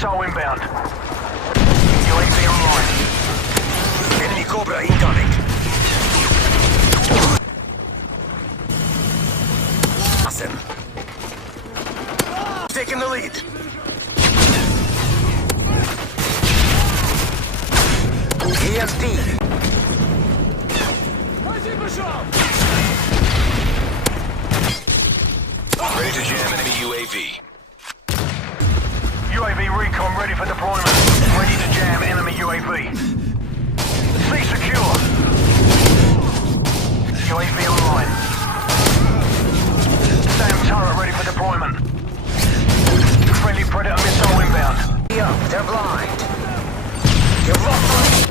Missile inbound. UAV online. Enemy Cobra incoming. Awesome. Taking the lead. ESD. Ready to jam enemy UAV. UAV recon ready for deployment. Ready to jam enemy UAV. C secure. UAV online. SAM turret ready for deployment. Friendly Predator missile inbound. Up, they're blind. You're lost.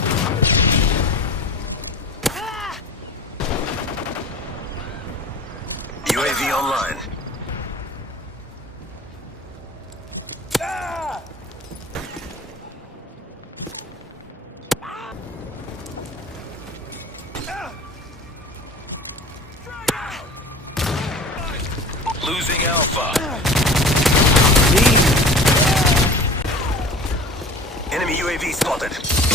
UAV online. Losing Alpha. Enemy UAV spotted.